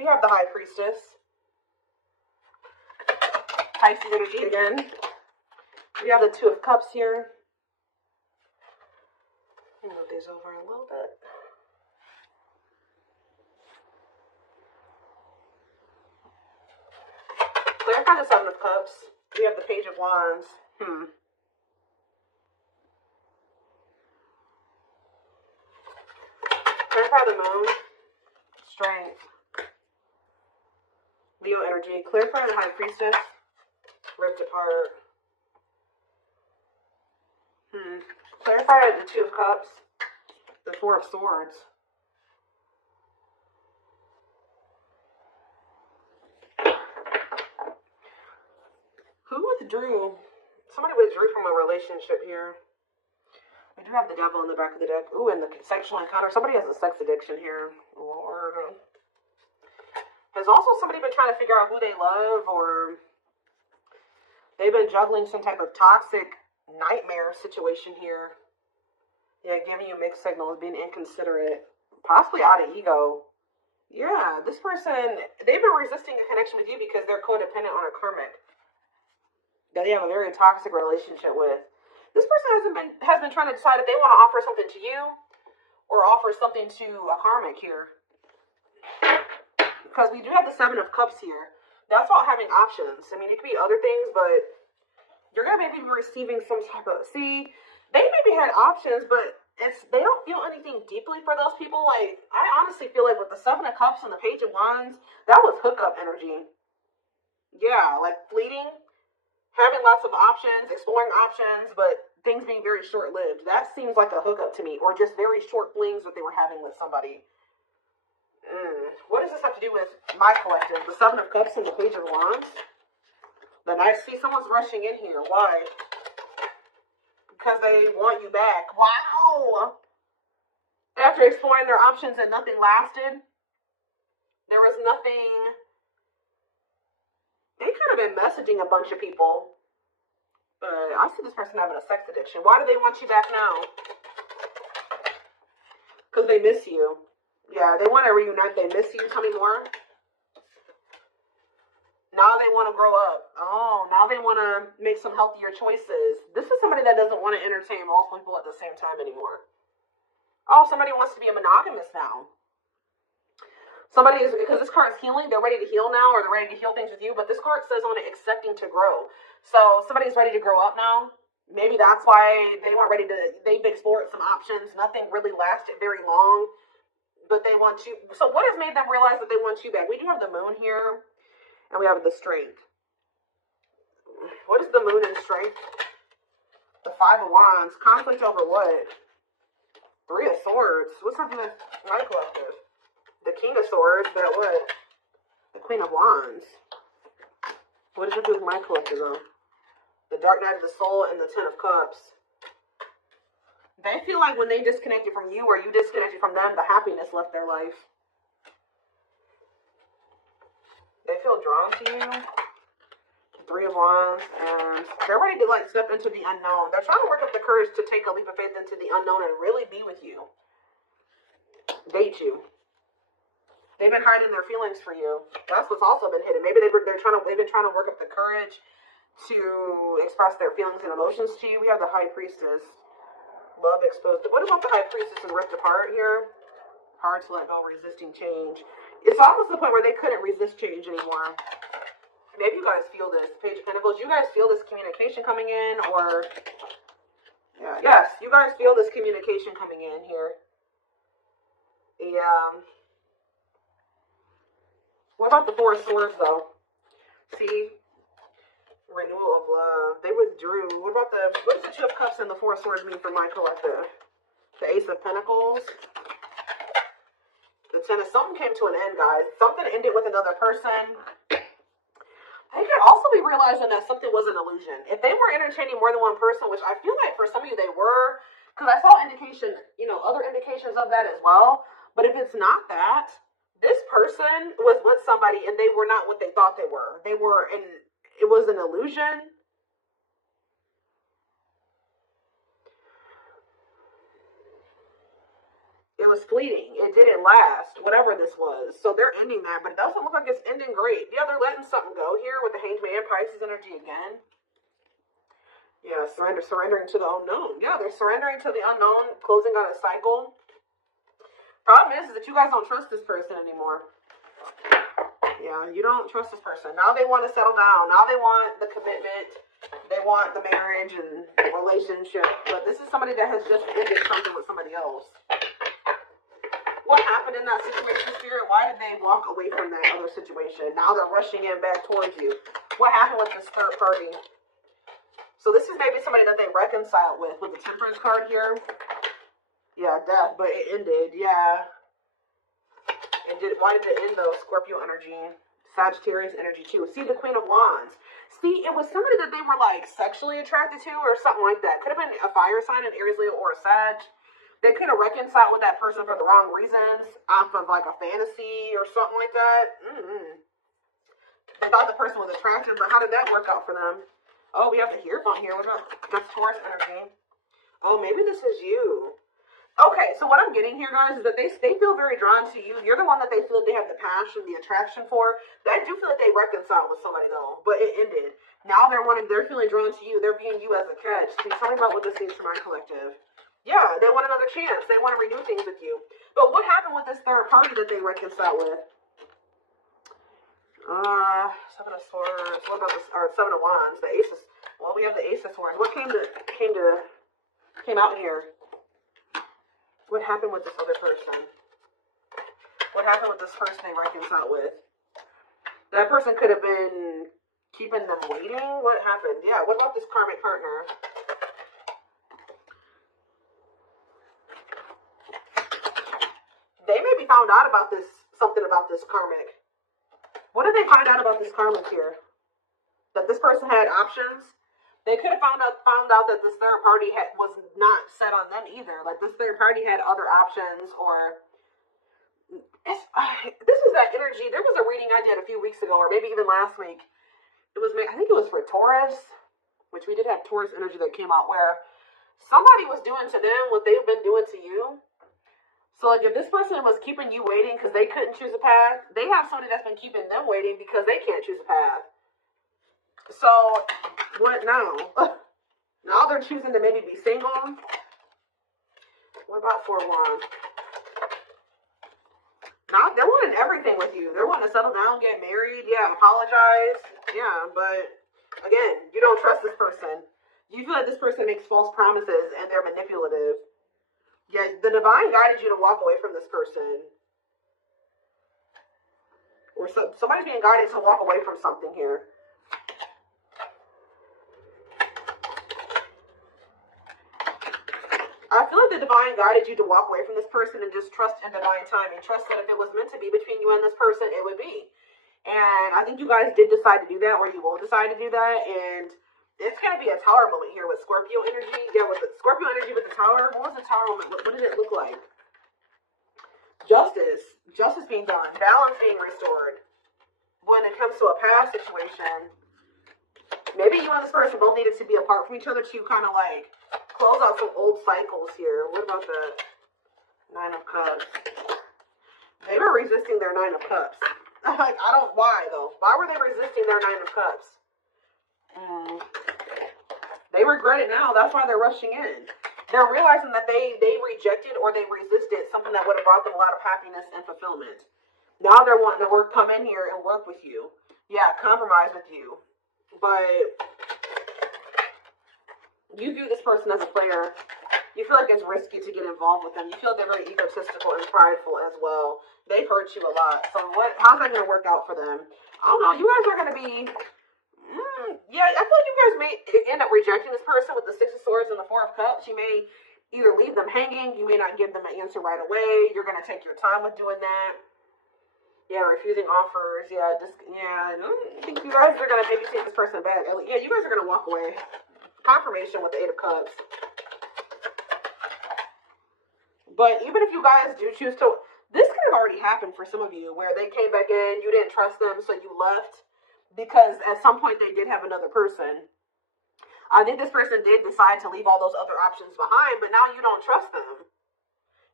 We have the High Priestess. Pisces energy again. We have the Two of Cups here. Move these over a little bit. Clarify the Seven of Cups. We have the Page of Wands. Clarify the Moon. Strength. Leo energy. Clarify the High Priestess. Ripped apart. Clarify the Two of Cups. The Four of Swords. Who withdrew? Somebody withdrew from a relationship here. We do have the Devil in the back of the deck. Ooh, and the sexual encounter. Somebody has a sex addiction here. Lord. Has also somebody been trying to figure out who they love, or they've been juggling some type of toxic nightmare situation here. Yeah, giving you mixed signals, being inconsiderate, possibly out of ego. Yeah, this person, they've been resisting a connection with you because they're codependent on a karmic that they have a very toxic relationship with. This person has been trying to decide if they want to offer something to you or offer something to a karmic here. Because we do have the Seven of Cups here. That's about having options. I mean, it could be other things, but you're going to maybe be receiving some type of... See, they maybe had options, but they don't feel anything deeply for those people. Like, I honestly feel like with the Seven of Cups and the Page of Wands, that was hookup energy. Yeah, like fleeting, having lots of options, exploring options, but things being very short-lived. That seems like a hookup to me, or just very short flings that they were having with somebody. What does this have to do with my collective? The Seven of Cups and the Page of Wands? Then I see someone's rushing in here. Why? Because they want you back. Wow! After exploring their options and nothing lasted, there was nothing. They could have been messaging a bunch of people. But I see this person having a sex addiction. Why do they want you back now? Because they miss you. Yeah, they want to reunite. They miss you. Tell me more. Now they want to grow up. Oh, now they want to make some healthier choices. This is somebody that doesn't want to entertain multiple people at the same time anymore. Oh, somebody wants to be a monogamous now. Somebody is, because this card is healing, they're ready to heal now, or they're ready to heal things with you, but this card says on it, accepting to grow. So somebody's ready to grow up now. Maybe that's why they weren't ready to, they've explored some options. Nothing really lasted very long, but they want you. So what has made them realize that they want you back? We do have the Moon here, and we have the Strength. What is the Moon and Strength? The Five of Wands. Conflict over what? Three of Swords. What's something with my collective? The King of Swords, but what? The Queen of Wands. What does it do with my collective, though? The Dark Night of the Soul and the Ten of Cups. They feel like when they disconnected from you or you disconnected from them, the happiness left their life. They feel drawn to you. Three of Wands, and they're ready to like step into the unknown. They're trying to work up the courage to take a leap of faith into the unknown and really be with you. Date you. They've been hiding their feelings for you. That's what's also been hidden. Maybe they've been trying to work up the courage to express their feelings and emotions to you. We have the High Priestess. Love exposed. What about the High Priestess and ripped apart here? Hard to let go, resisting change. It's almost the point where they couldn't resist change anymore. Maybe you guys feel this. Page of Pentacles. You guys feel this communication coming in, or yeah, yes, you guys feel this communication coming in here. Yeah. What about the Four of Swords, though? See, renewal of love. They withdrew. What does the Two of Cups and the Four of Swords mean for my collective? The Ace of Pentacles. The Ten of, something came to an end, guys. Something ended with another person. They could also be realizing that something was an illusion. If they were entertaining more than one person, which I feel like for some of you they were, because I saw indication, other indications of that as well. But if it's not that, this person was with somebody and they were not what they thought they were. It was an illusion. It was fleeting. It didn't last, whatever this was. So they're ending that, but it doesn't look like it's ending great. Yeah, they're letting something go here with the Hanged Man, Pisces energy again. Yeah, surrendering to the unknown. Yeah, they're surrendering to the unknown, closing on a cycle. Problem is that you guys don't trust this person anymore. Yeah, you don't trust this person. Now they want to settle down. Now they want the commitment. They want the marriage and relationship. But this is somebody that has just ended something with somebody else. What happened in that situation, Spirit? Why did they walk away from that other situation? Now they're rushing in back towards you. What happened with this third party? So this is maybe somebody that they reconciled with the Temperance card here. Yeah, death, but it ended. Yeah. Why did it end though? Scorpio energy. Sagittarius energy too. See, the Queen of Wands. See, it was somebody that they were like sexually attracted to or something like that. Could have been a fire sign, an Aries, Leo, or a Sag. They could have reconciled with that person for the wrong reasons, off of like a fantasy or something like that. They thought the person was attractive, but how did that work out for them? Oh, we have the Hierophant here. What about that's Taurus energy? Oh, maybe this is you. Okay, so what I'm getting here, guys, is that they feel very drawn to you. You're the one that they feel that they have the passion, the attraction for. I do feel like they reconciled with somebody though, but it ended. Now they're feeling drawn to you. They're viewing you as a catch. Can you tell me about what this means for my collective? Yeah, they want another chance. They want to renew things with you. But what happened with this third party that they reconciled with? Seven of Swords. What about this? Or Seven of Wands. The Aces. Well, we have the Ace of Swords. What came out here? What happened with this other person? What happened with this person they reconciled with? That person could have been keeping them waiting. What happened? Yeah. What about this karmic partner? They maybe found out about this, something about this karmic. What did they find out about this karmic here? That this person had options? They could have found out that this third party was not set on them either. Like this third party had other options, or this is that energy. There was a reading I did a few weeks ago, or maybe even last week. I think it was for Taurus, which we did have Taurus energy that came out, where somebody was doing to them what they've been doing to you. So, like, if this person was keeping you waiting because they couldn't choose a path, they have somebody that's been keeping them waiting because they can't choose a path. So, what now? Now they're choosing to maybe be single. What about Four of Wands? Now, they're wanting everything with you. They're wanting to settle down, get married. Yeah, apologize. Yeah, but, again, you don't trust this person. You feel like this person makes false promises and they're manipulative. Yeah, the divine guided you to walk away from this person. Or somebody's being guided to walk away from something here. I feel like the divine guided you to walk away from this person and just trust in divine timing. Trust that if it was meant to be between you and this person, it would be. And I think you guys did decide to do that, or you will decide to do that. And it's going to be a tower moment here with Scorpio energy. Yeah, with the Scorpio energy with the tower. What was the tower moment? What did it look like? Justice. Justice being done. Balance being restored. When it comes to a past situation, maybe you and this person both needed to be apart from each other to kind of like close out some old cycles here. What about the Nine of Cups? They were resisting their Nine of Cups. Like, why though? Why were they resisting their Nine of Cups? They regret it now. That's why they're rushing in. They're realizing that they rejected or they resisted something that would have brought them a lot of happiness and fulfillment. Now they're wanting to come in here and work with you. Yeah, compromise with you. But you view this person as a player. You feel like it's risky to get involved with them. You feel they're very egotistical and prideful as well. They've hurt you a lot. So how's that going to work out for them? I don't know. You guys are going to be... yeah, I feel like you guys may end up rejecting this person with the Six of Swords and the Four of Cups. You may either leave them hanging. You may not give them an answer right away. You're going to take your time with doing that. Yeah, refusing offers. Yeah, I think you guys are going to maybe take this person back. Yeah, you guys are going to walk away. Confirmation with the Eight of Cups. But even if you guys do choose to... This could have already happened for some of you, where they came back in, you didn't trust them, so you left. Because at some point they did have another person. I think this person did decide to leave all those other options behind, but now you don't trust them.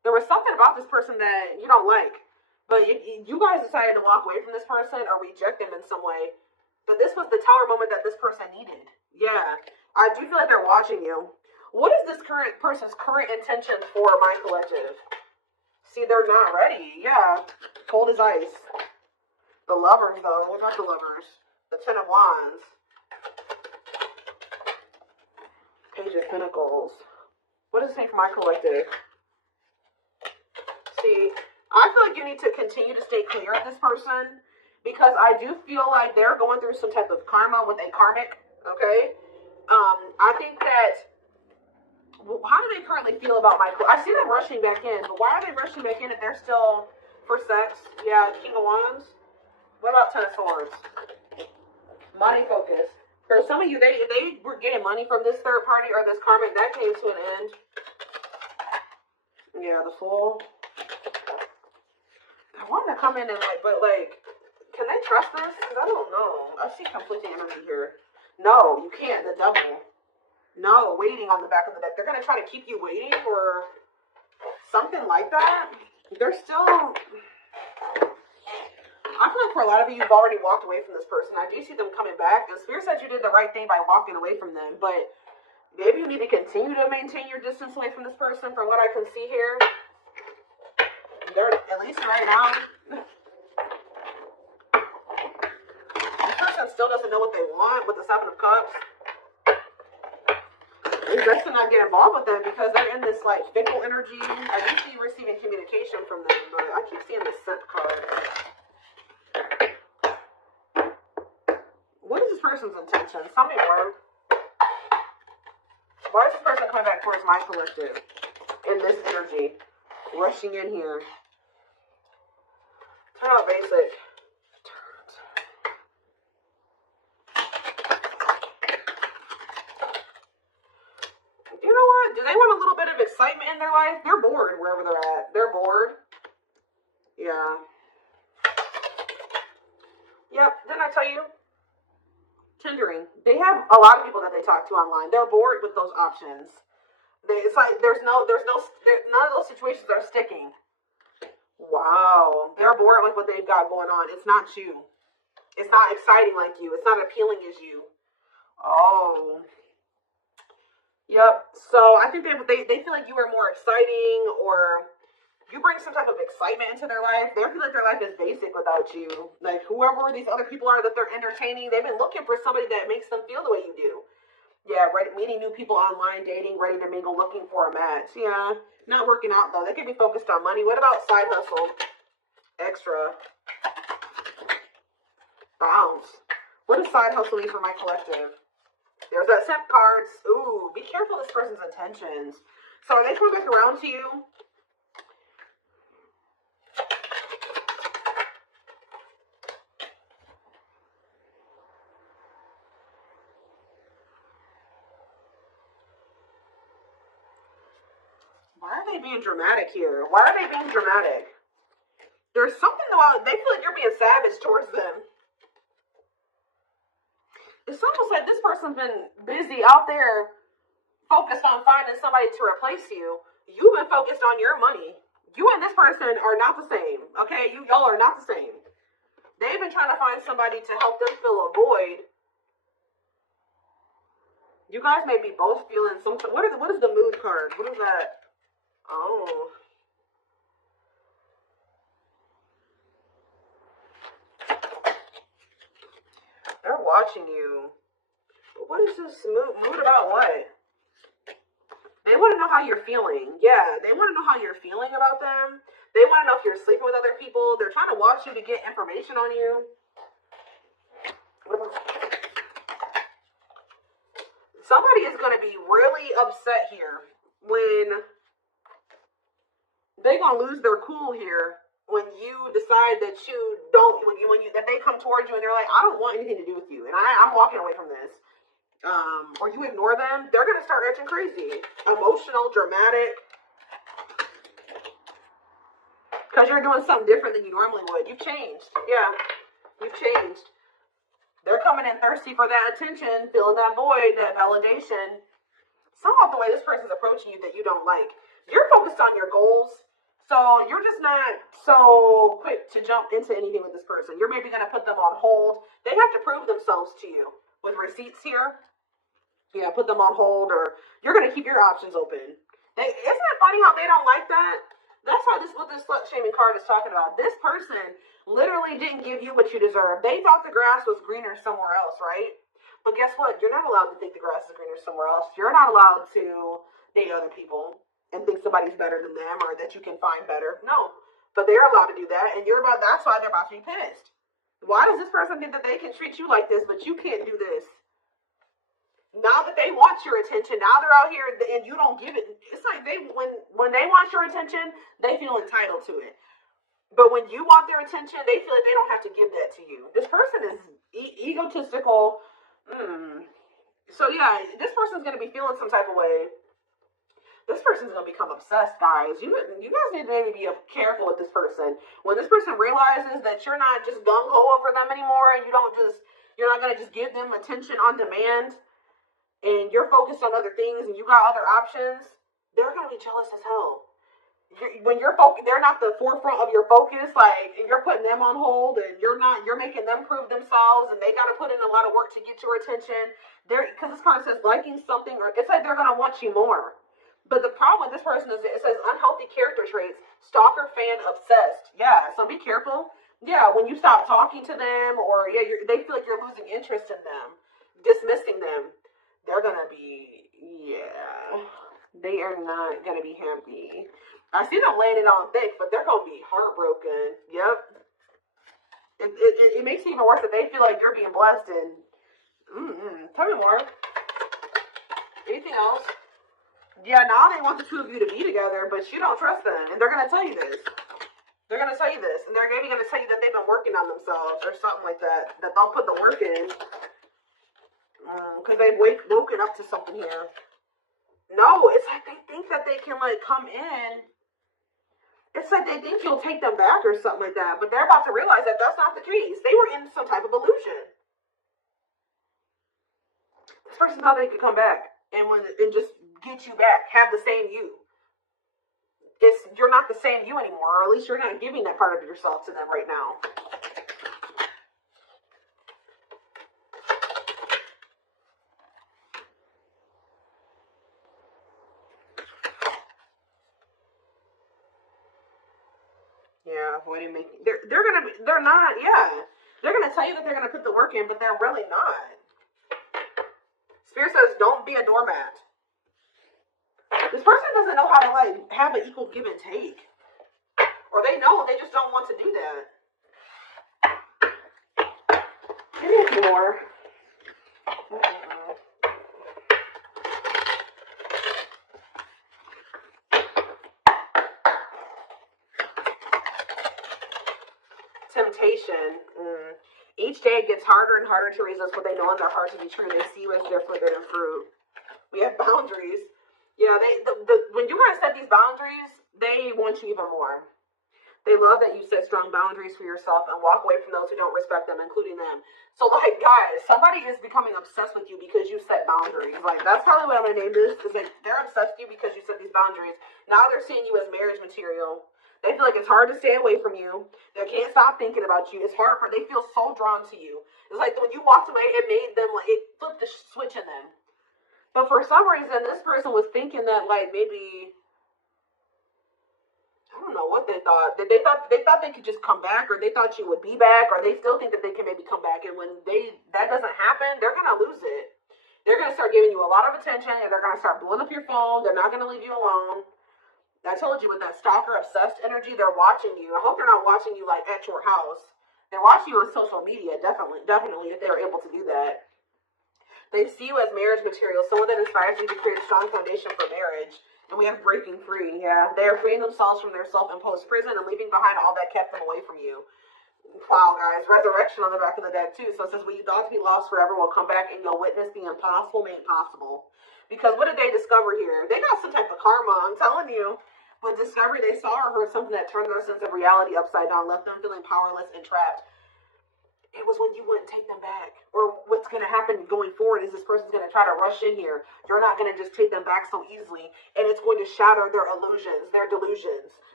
There was something about this person that you don't like. But you guys decided to walk away from this person or reject them in some way. But this was the tower moment that this person needed. Yeah. I do feel like they're watching you. What is this current person's current intention for my collective? See, they're not ready. Yeah. Cold as ice. The lovers, though. What about the lovers? The Ten of Wands. Page of Pentacles. What does it say for my collective? See, I feel like you need to continue to stay clear of this person because I do feel like they're going through some type of karma with a karmic, okay? I think that, how do they currently feel about my, I see them rushing back in, but why are they rushing back in if they're still for sex? Yeah, King of Wands. What about Ten of Swords? Money focus. For some of you, they were getting money from this third party or this karmic, that came to an end. Yeah, the Fool. I wanted to come in and but can they trust this? Because I don't know. I see conflicting energy here. No, you can't. The Devil. No, waiting on the back of the deck. They're going to try to keep you waiting or something like that. They're still... I feel like for a lot of you, you've already walked away from this person. I do see them coming back. And Spirit said you did the right thing by walking away from them. But maybe you need to continue to maintain your distance away from this person from what I can see here. They're, at least right now, this person still doesn't know what they want with the Seven of Cups. It's best to not get involved with them because they're in this fickle energy. I do see you receiving communication from them, but I keep seeing the Scent card. What is this person's intention? Tell me more. Why is this person coming back towards my collective in this energy? Rushing in here. Turn out basic. You know what? Do they want a little bit of excitement in their life? They're bored wherever they're at. They're bored. Yeah. Yep. Didn't I tell you? Tendering. They have a lot of people that they talk to online. They're bored with those options. It's like none of those situations are sticking. Wow. They're bored with what they've got going on. It's not you. It's not exciting like you. It's not appealing as you. Oh. Yep. So I think they feel like you are more exciting or you bring some type of excitement into their life. They feel like their life is basic without you. Like whoever these other people are that they're entertaining, they've been looking for somebody that makes them feel the way you do. Yeah, meeting new people online, dating, ready to mingle, looking for a match. Yeah, not working out though. They could be focused on money. What about side hustle? Extra. Bounce. What does side hustle mean for my collective? There's that Scent cards. Ooh, be careful of this person's intentions. So are they coming back around to you? Why are they being dramatic here? Why are they being dramatic? There's something about, they feel like you're being savage towards them. It's almost like this person's been busy out there focused on finding somebody to replace you. You've been focused on your money. You and this person are not the same, okay? Y'all are not the same. They've been trying to find somebody to help them fill a void. You guys may be both feeling some, what is the mood card? What is that? Oh. They're watching you. But what is this mood about what? They want to know how you're feeling. Yeah, they want to know how you're feeling about them. They want to know if you're sleeping with other people. They're trying to watch you to get information on you. Somebody is going to be really upset here when they're going to lose their cool here when you decide that you don't, that they come towards you and they're like, I don't want anything to do with you, and I'm walking away from this. Or you ignore them, they're going to start acting crazy. Emotional, dramatic. Because you're doing something different than you normally would. You've changed. Yeah, you've changed. They're coming in thirsty for that attention, filling that void, that validation. Somehow the way this person's approaching you that you don't like. You're focused on your goals. So you're just not so quick to jump into anything with this person. You're maybe going to put them on hold. They have to prove themselves to you with receipts here. Yeah, put them on hold, or you're going to keep your options open. Isn't it funny how they don't like that? That's why what this slut shaming card is talking about. This person literally didn't give you what you deserve. They thought the grass was greener somewhere else, right? But guess what? You're not allowed to think the grass is greener somewhere else. You're not allowed to date other people and think somebody's better than them or that you can find better. No. But they're allowed to do that, and that's why they're about to be pissed. Why does this person think that they can treat you like this, but you can't do this? Now that they want your attention, now they're out here and you don't give it. It's like when they want your attention, they feel entitled to it. But when you want their attention, they feel like they don't have to give that to you. This person is egotistical. So yeah, this person's going to be feeling some type of way. This person's going to become obsessed, guys. You guys need to maybe be careful with this person. When this person realizes that you're not just gung-ho over them anymore, and you're not going to just give them attention on demand, and you're focused on other things, and you got other options, they're going to be jealous as hell. When you're focused, they're not the forefront of your focus. Like, you're putting them on hold, and you're making them prove themselves, and they got to put in a lot of work to get your attention. Because this card says liking something, or it's like they're going to want you more. But the problem with this person is it says unhealthy character traits, stalker, fan, obsessed. Yeah, so be careful. Yeah, when you stop talking to them, or they feel like you're losing interest in them, dismissing them, they're going to be, they are not going to be happy. I see them laying it on thick, but they're going to be heartbroken. Yep. It makes it even worse that they feel like you're being blessed. And tell me more. Anything else? Yeah, now they want the two of you to be together, but you don't trust them, and they're going to tell you this. They're going to tell you this, and they're maybe going to tell you that they've been working on themselves or something like that, that they'll put the work in, because they've woken up to something here. No, it's like they think that they can, like, come in. It's like they think you'll take them back or something like that, but they're about to realize that that's not the case. They were in some type of illusion. This person thought they could come back and just get you back, have the same you. You're not the same you anymore, or at least you're not giving that part of yourself to them right now. Yeah, avoiding making. They're gonna tell you that they're gonna put the work in, but they're really not. Spirit says, don't be a doormat. This person doesn't know how to, like, have an equal give and take. Or they know, they just don't want to do that. Give me a few more. Temptation. Each day it gets harder and harder to resist what they know in their heart to be true. They see you as their forbidden fruit. We have boundaries. Yeah, when you guys set these boundaries, they want you even more. They love that you set strong boundaries for yourself and walk away from those who don't respect them, including them. So, like, guys, somebody is becoming obsessed with you because you set boundaries. Like, that's probably what I'm going to name this, is like, they're obsessed with you because you set these boundaries. Now they're seeing you as marriage material. They feel like it's hard to stay away from you. They can't stop thinking about you. It's hard they feel so drawn to you. It's like when you walked away, it made them, like, it flipped the switch in them. But for some reason, this person was thinking that, like, maybe, I don't know what they thought. They thought they could just come back, or they thought you would be back, or they still think that they can maybe come back. And when that doesn't happen, they're going to lose it. They're going to start giving you a lot of attention, and they're going to start blowing up your phone. They're not going to leave you alone. I told you, with that stalker obsessed energy, they're watching you. I hope they're not watching you, like, at your house. They're watching you on social media, definitely, if they were able to do that. They see you as marriage material, someone that inspires you to create a strong foundation for marriage. And we have breaking free, yeah. They are freeing themselves from their self-imposed prison and leaving behind all that kept them away from you. Wow, guys. Resurrection on the back of the deck, too. So it says, what you thought to be lost forever will come back, and you'll witness the impossible made possible. Because what did they discover here? They got some type of karma, I'm telling you. When discovery, they saw or heard something that turned their sense of reality upside down, left them feeling powerless and trapped. It was when you wouldn't take them back. Or what's going to happen going forward is this person's going to try to rush in here. You're not going to just take them back so easily. And it's going to shatter their illusions, their delusions.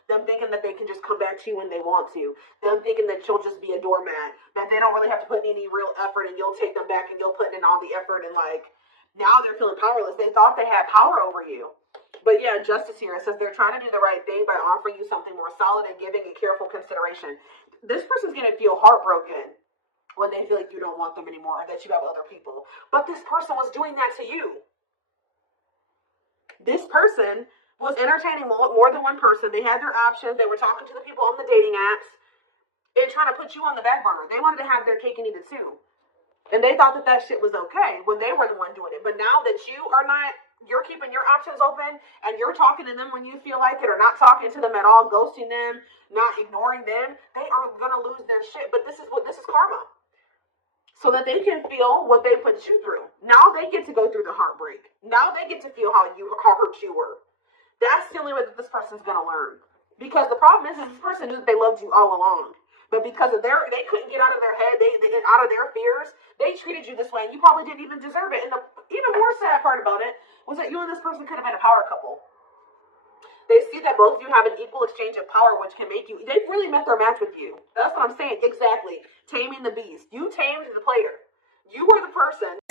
them thinking that they can just come back to you when they want to, them thinking that you'll just be a doormat, that they don't really have to put in any real effort and you'll take them back and you'll put in all the effort, and like now they're feeling powerless. They thought they had power over you. But yeah, justice here. It says they're trying to do the right thing by offering you something more solid and giving it careful consideration. This person's going to feel heartbroken when they feel like you don't want them anymore or that you have other people. But this person was doing that to you. This person was entertaining more than one person. They had their options. They were talking to the people on the dating apps and trying to put you on the back burner. They wanted to have their cake and eat it too. And they thought that that shit was okay when they were the one doing it. But now that you are not, you're keeping your options open and you're talking to them when you feel like it or not talking to them at all, ghosting them, not ignoring them, they are going to lose their shit. But this is karma. So that they can feel what they put you through. Now they get to go through the heartbreak. Now they get to feel how hurt you were. That's the only way that this person's going to learn. Because the problem is this person knew that they loved you all along. But because of they couldn't get out of their head, they out of their fears, they treated you this way, and you probably didn't even deserve it. And the even more sad part about it was that you and this person could have been a power couple. They see that both of you have an equal exchange of power, which can make you, they've really met their match with you. That's what I'm saying. Exactly. Taming the beast. You tamed the player. You were the person